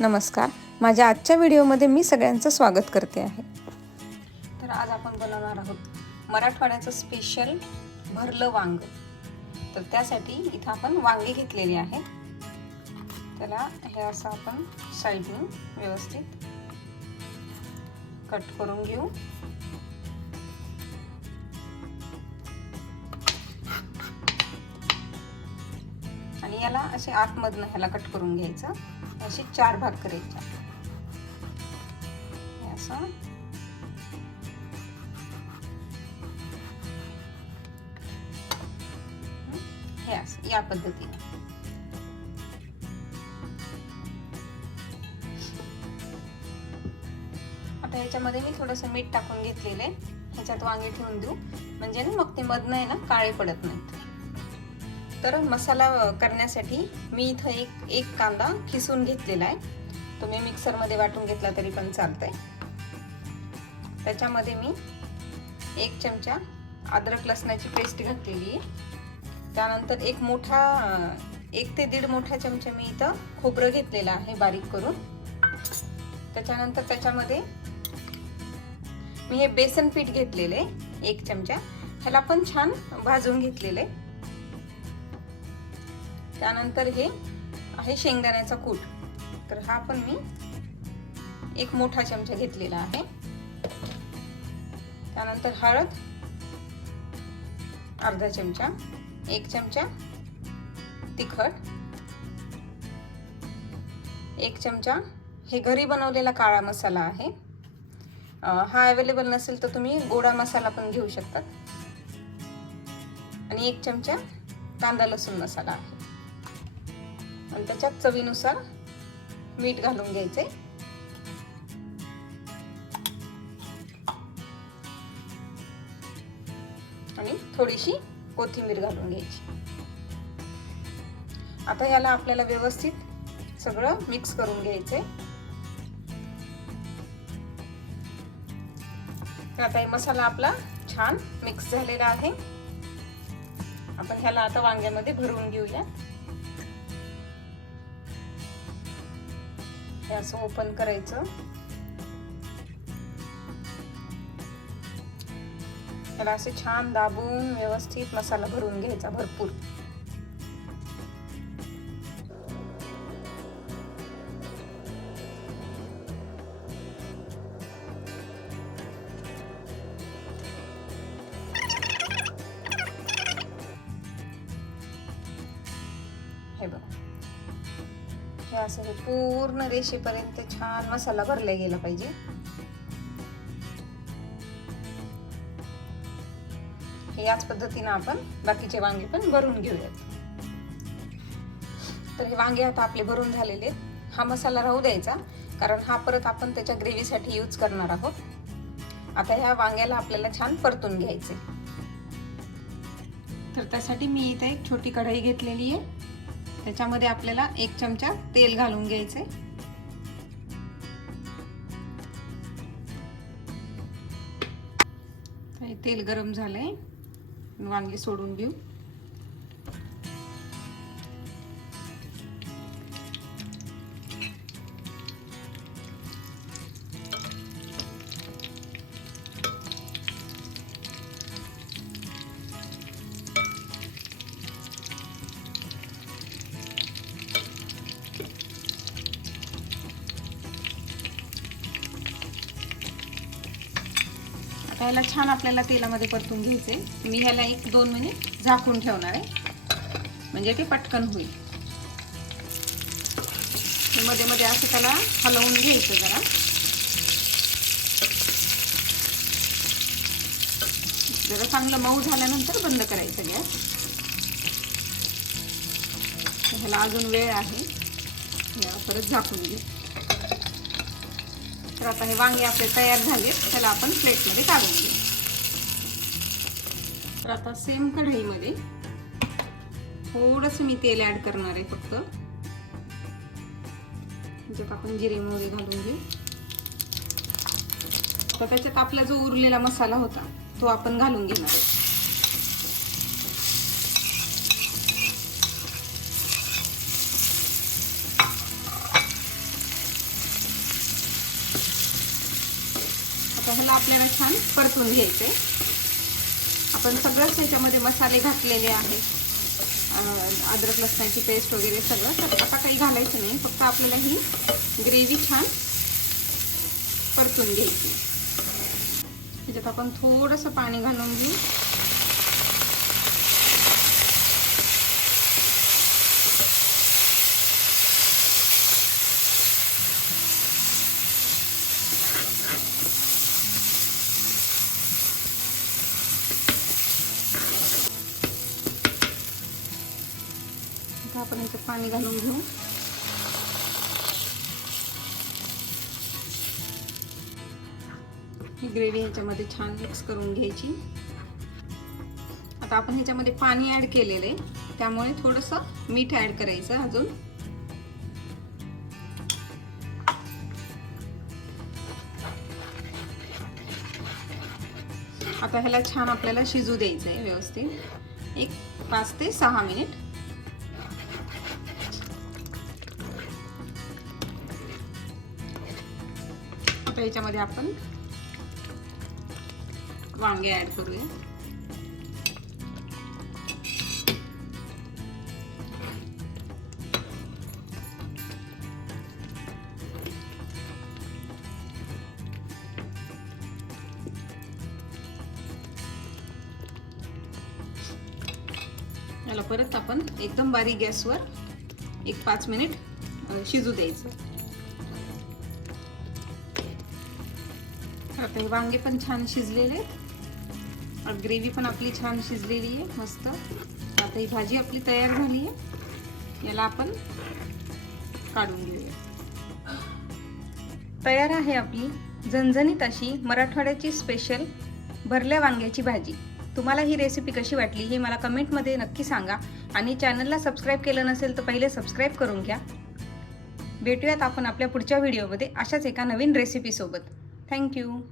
नमस्कार. माझ्या आजच्या व्हिडिओमध्ये मी सगळ्यांचं स्वागत करते आहे. तर आज आपण बनवणार आहोत मराठवाड्याचं स्पेशल भरलं वांग. तर त्यासाठी इथं आपण वांगे घेतलेली आहे त्याला हे असं आपण साईडने व्यवस्थित कट करून घेऊ. आणि याला असे आतमधनं ह्याला कट करून घ्यायचं. असे चार भाग करायचे असं. हे असं या पद्धतीने. आता ह्याच्यामध्ये मी थोडंसं मीठ टाकून घेतलेलं आहे. ह्याच्यात वांगे ठेवून देऊ. म्हणजे ना मग ते मधनं आहे ना काळे पडत नाहीत. तर मसाला करण्यासाठी मी इथं एक एक कांदा खिसून घेतलेला आहे. तुम्ही मिक्सरमध्ये वाटून घेतला तरी पण चालतंय. त्याच्यामध्ये मी एक चमचा अद्रक लसणाची पेस्ट घातलेली आहे. त्यानंतर एक मोठा एक ते दीड मोठा चमचा मी इथं खोबरं घेतलेलं आहे बारीक करून. त्याच्यानंतर त्याच्यामध्ये मी हे बेसन पीठ घेतलेलं आहे एक चमचा. ह्याला पण छान भाजून घेतलेलं आहे. त्यानंतर हे आहे शेंगदाण्याचा कूट. तर हा पण मी एक मोठा चमचा घेतलेला आहे. त्यानंतर हळद अर्धा चमचा एक चमचा तिखट एक चमचा हे घरी बनवलेला काळा मसाला आहे. हा अवेलेबल नसेल तर तुम्ही गोडा मसाला पण घेऊ शकतात आणि एक चमचा कांदा लसूण मसाला आहे. आणि त्याच्यात चवीनुसार मीठ घालून घ्यायचे. आणि थोडीशी कोथिंबीर घालून घ्यायची. आता याला आपल्याला व्यवस्थित सगळं मिक्स करून घ्यायचंय. आता हे मसाला आपला छान मिक्स झालेला आहे. आपण ह्याला आता वांग्यामध्ये भरवून घेऊया. हे असं ओपन करायचं. त्याला असे छान दाबून व्यवस्थित मसाला भरून घ्यायचा भरपूर. हे असं हे पूर्ण रेषेपर्यंत छान मसाला भरला गेला पाहिजे. याच पद्धतीनं आपण बाकीचे वांगे पण भरून घेऊयात. तर हे वांगे आता आपले भरून झालेले आहेत. हा मसाला राहू द्यायचा कारण हा परत आपण त्याच्या ग्रेव्हीसाठी यूज करणार आहोत. आता ह्या वांग्याला आपल्याला छान परतून घ्यायचे तर त्यासाठी मी इथे एक छोटी कढई घेतलेली आहे. त्याच्यामध्ये आपल्याला एक चमचा तेल घालून घ्यायचे. तेल गरम झालंय. वांगी सोडून देऊ याला छान आपल्याला तेलामध्ये परतून घ्यायचे मी ह्याला एक दोन मिनिट झाकून ठेवणार आहे. म्हणजे ते पटकन होईल. मध्ये मध्ये असं त्याला हलवून घ्यायचं जरा. जरा चांगलं मऊ झाल्यानंतर बंद करायचं गॅस. ह्याला अजून वेळ आहे. परत झाकून घेऊ तर आता हे वांगे आपले तयार झाले त्याला आपण प्लेटमध्ये काढून घेऊ. तर आता सेम कढईमध्ये थोडंसं मी तेल ऍड करणार आहे फक्त. ज्यात आपण जिरे मोहरी घालून घेऊ. तर त्याच्यात आपला जो उरलेला मसाला होता तो आपण घालून घेणार आहे. आता ह्याला आपल्याला छान परतून घ्यायचे. आपण सगळंच त्याच्यामध्ये मसाले घातलेले आहेत अद्रक लसणाची पेस्ट वगैरे सगळं. तर आता काही घालायचं नाही. फक्त आपल्याला ही ग्रेव्ही छान परतून घ्यायची. त्याच्यात आपण थोडंसं पाणी घालून घेऊ. आता पाणी घालून घेऊ. ही ग्रेव्ही ह्याच्यामध्ये छान मिक्स करून घ्यायची. आता आपण ह्याच्यामध्ये पाणी ऍड केलेलं आहे. त्यामुळे थोडंसं मीठ ऍड करायचं अजून. आता ह्याला छान आपल्याला शिजू द्यायचं आहे व्यवस्थित. एक पाच ते सहा मिनिट. आता याच्यामध्ये आपण वांगे ऍड करूया. याला परत आपण एकदम बारीक गॅसवर एक पाच मिनिट शिजू द्यायचं. आता हे वांगे पण छान शिजलेले आहेत. ग्रेव्ही पण आपली छान शिजलेली आहे मस्त. आता ही भाजी आपली तयार झाली आहे. याला आपण काढून घेऊया. तयार आहे आपली झणझणीत अशी मराठवाड्याची स्पेशल भरल्या वांग्याची भाजी. तुम्हाला ही रेसिपी कशी वाटली हे मला कमेंटमध्ये नक्की सांगा. आणि चॅनलला सबस्क्राईब केलं नसेल तर पहिले सबस्क्राईब करून घ्या. भेटूयात आपण आपल्या पुढच्या व्हिडिओमध्ये अशाच एका नवीन रेसिपीसोबत Thank you.